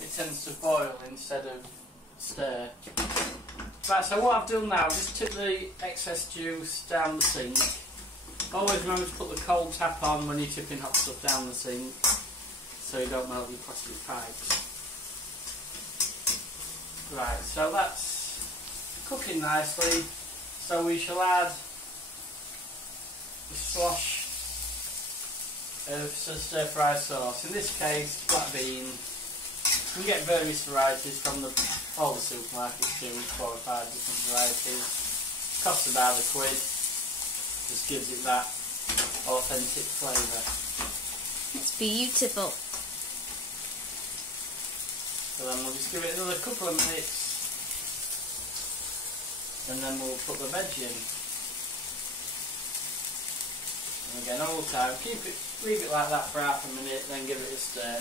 it tends to boil instead of stir. Right, so what I've done now, just took the excess juice down the sink. Always remember to put the cold tap on when you're tipping hot stuff down the sink, so you don't melt your plastic pipes. Right, so that's cooking nicely. So we shall add the slosh of stir fry sauce. In this case, flat bean. You can get various varieties from all the supermarkets too, 4 or 5 different varieties. Costs about £1. Just gives it that authentic flavour. It's beautiful. So then we'll just give it another couple of minutes and then we'll put the veg in. And again, all the time, leave it like that for half a minute, then give it a stir.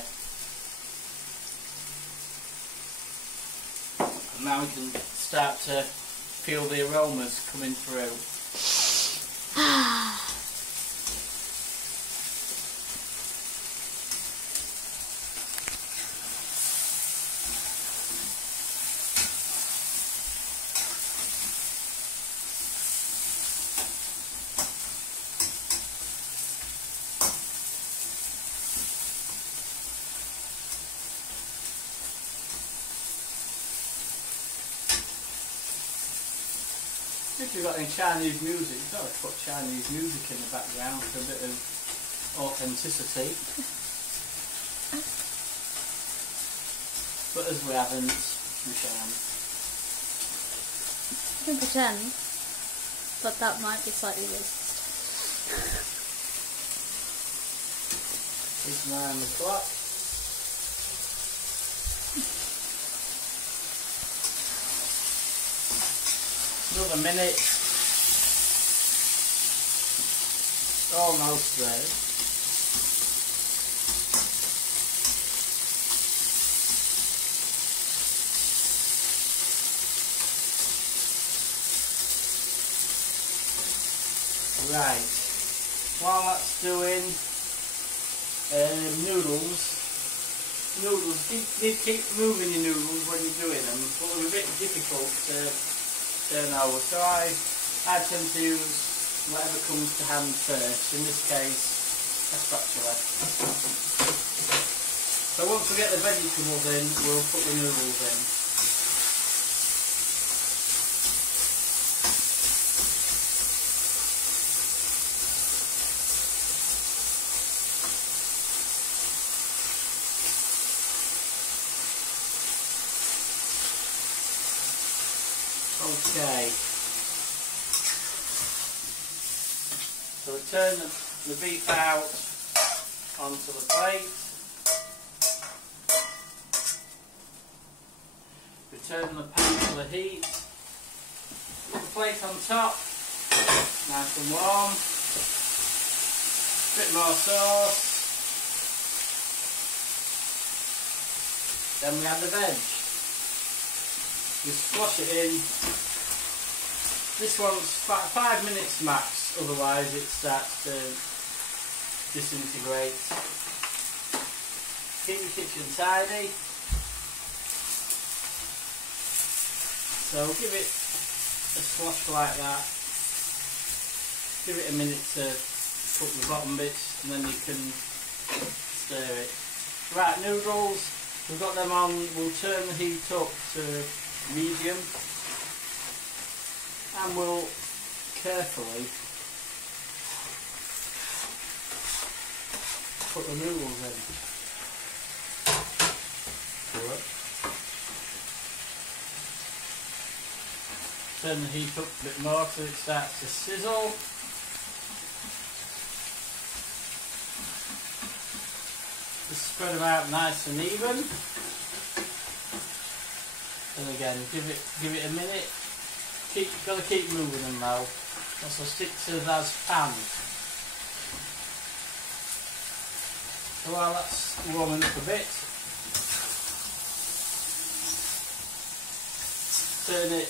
And now we can start to feel the aromas coming through. If you've got any Chinese music, you've got to put Chinese music in the background for a bit of authenticity. But as we haven't, we shan't. You can pretend, but that might be slightly racist. It's 9 o'clock. Another minute. Almost there. Right. While that's doing, noodles. Keep moving your noodles when you're doing them, but they're a bit difficult to turn over. So I tend to use whatever comes to hand first, in this case a spatula. So once we get the vegetables in, we'll put the noodles in. Okay, so we turn the beef out onto the plate, we turn the pan to the heat, put the plate on top, nice and warm, bit more sauce, then we add the veg. Just squash it in. This one's 5 minutes max, otherwise it starts to disintegrate. Keep your kitchen tidy. So give it a squash like that. Give it a minute to cook the bottom bits and then you can stir it. Right, noodles, we've got them on, we'll turn the heat up to medium and we'll carefully put the noodles in. Turn the heat up a bit more so it starts to sizzle. Just spread them out nice and even. And again, give it a minute. Got to keep moving them though. Also stick to those pans. So while that's warming up a bit, turn it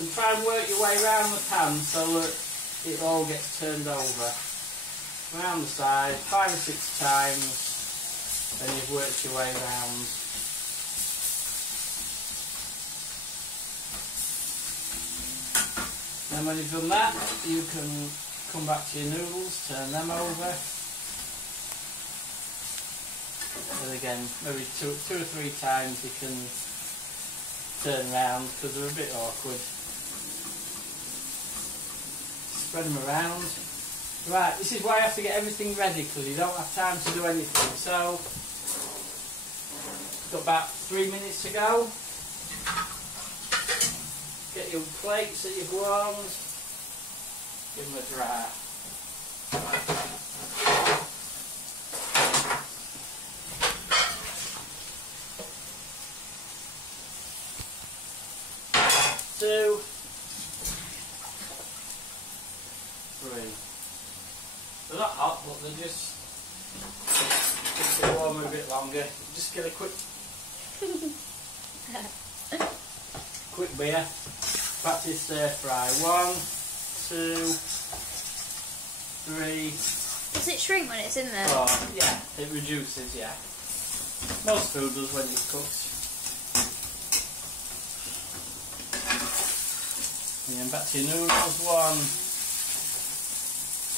and try and work your way around the pan so that it all gets turned over. Around the side, 5 or 6 times, and you've worked your way around. then when you've done that, you can come back to your noodles, turn them over. And again, maybe two or three times you can turn around because they're a bit awkward. Spread them around. Right, this is why you have to get everything ready because you don't have time to do anything. So, got about 3 minutes to go. Get your plates that you've warmed. Give them a dry. Two, three. They're not hot, but they're just warm a bit longer. Just get a quick beer. Back to your stir fry. 1, 2, 3. Does it shrink when it's in there? Oh, yeah, it reduces, yeah. Most food does when it's cooked. And then back to your noodles. 1,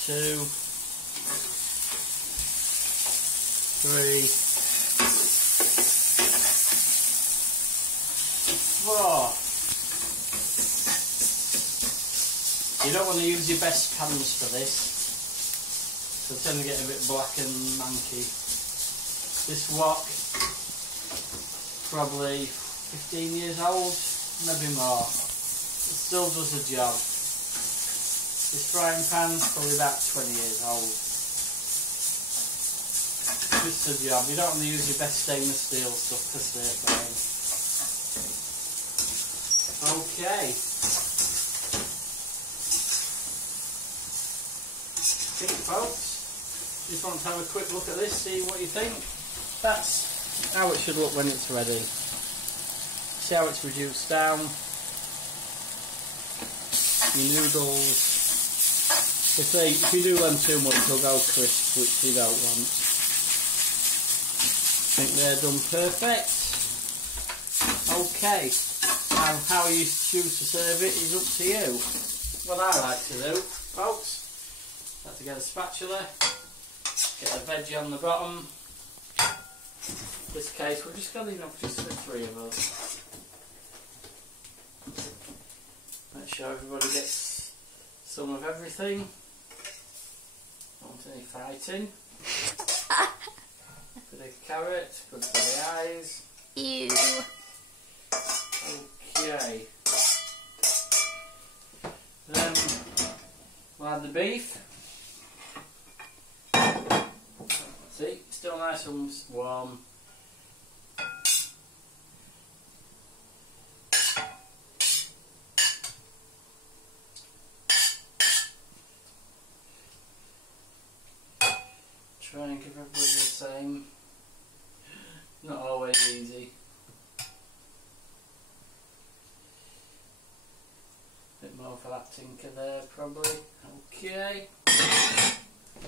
2, 3, 4. You don't want to use your best pans for this, so they tend to get a bit black and manky. This wok, probably 15 years old, maybe more. It still does the job. This frying pan's probably about 20 years old. Just the job. You don't want to use your best stainless steel stuff for stir frying. Okay. Think, folks, just want to have a quick look at this, see what you think. That's how it should look when it's ready. See how it's reduced down. Your noodles, if you do them too much they'll go crisp, which you don't want. I think they're done perfect. Okay, now how you choose to serve it is up to you. What I like to do, folks, to get a spatula, get the veggie on the bottom. In this case we've just got enough just for 3 of us. Make sure everybody gets some of everything. Don't want any fighting. Bit of carrot, good for the eyes. Ew. Okay. Then we'll add the beef. See, still nice and warm. Try and give everybody the same. Not always easy. Bit more for that tinker there probably. Okay.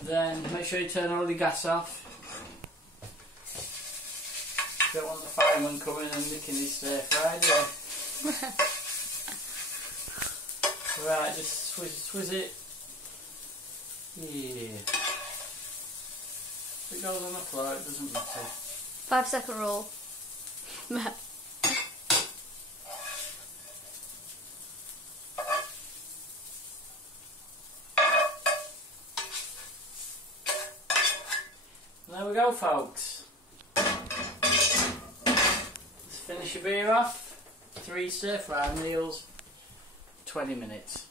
Then make sure you turn all the gas off. Don't want the fireman coming and nicking his stir fry, do you? Right, just swizz it. Yeah. If it goes on the floor, it doesn't matter. 5-second rule. There we go, folks. Let's finish your beer off. 3 stir fry meals, 20 minutes.